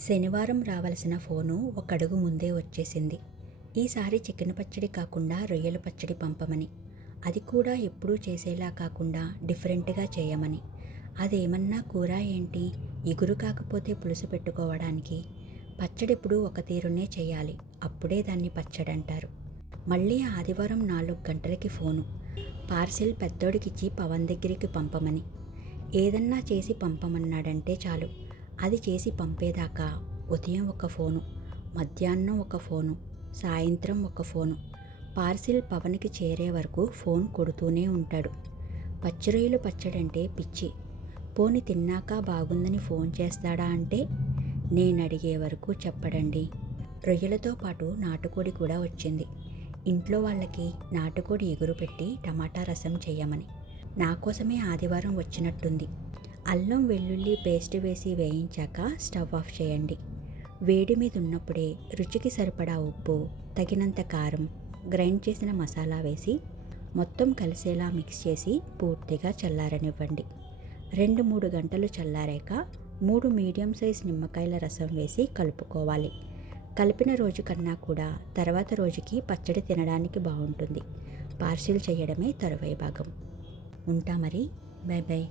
శనివారం రావలసిన ఫోను ఒక అడుగు ముందే వచ్చేసింది. ఈసారి చికెన్ పచ్చడి కాకుండా రొయ్యల పచ్చడి పంపమని. అది కూడా ఎప్పుడూ చేసేలా కాకుండా డిఫరెంట్గా చేయమని. అదేమన్నా కూర ఏంటి, ఇగురు కాకపోతే పులుసు పెట్టుకోవడానికి? పచ్చడెప్పుడు ఒక తీరునే చేయాలి, అప్పుడే దాన్ని పచ్చడంటారు. మళ్ళీ ఆదివారం 4 గంటలకి ఫోను. పార్సిల్ పెద్దోడికిచ్చి పవన్ దగ్గరికి పంపమని. ఏదన్నా చేసి పంపమన్నాడంటే చాలు, అది చేసి పంపేదాకా ఉదయం ఒక ఫోను, మధ్యాహ్నం ఒక ఫోను, సాయంత్రం ఒక ఫోను. పార్సిల్ పవన్కి చేరే వరకు ఫోన్ కొడుతూనే ఉంటాడు. పచ్చిరొయ్యలు పచ్చడంటే పిచ్చి. పోని తిన్నాక బాగుందని ఫోన్ చేస్తాడా అంటే నేనడిగే వరకు చెప్పడండి. రొయ్యలతో పాటు నాటుకోడి కూడా వచ్చింది. ఇంట్లో వాళ్ళకి నాటుకోడి ఎగురు పెట్టి టమాటా రసం చేయమని. నా కోసమే ఆదివారం వచ్చినట్టుంది. అల్లం వెల్లుల్లి పేస్ట్ వేసి వేయించాక స్టవ్ ఆఫ్ చేయండి. వేడి మీద ఉన్నప్పుడే రుచికి సరిపడా ఉప్పు, తగినంత కారం, గ్రైండ్ చేసిన మసాలా వేసి మొత్తం కలిసేలా మిక్స్ చేసి పూర్తిగా చల్లారనివ్వండి. 2-3 గంటలు చల్లారాక 3 మీడియం సైజ్ నిమ్మకాయల రసం వేసి కలుపుకోవాలి. కలిపిన రోజు కన్నా కూడా తర్వాత రోజుకి పచ్చడి తినడానికి బాగుంటుంది. పార్సిల్ చేయడమే తరువాయి భాగం. ఉంటా మరి. By by.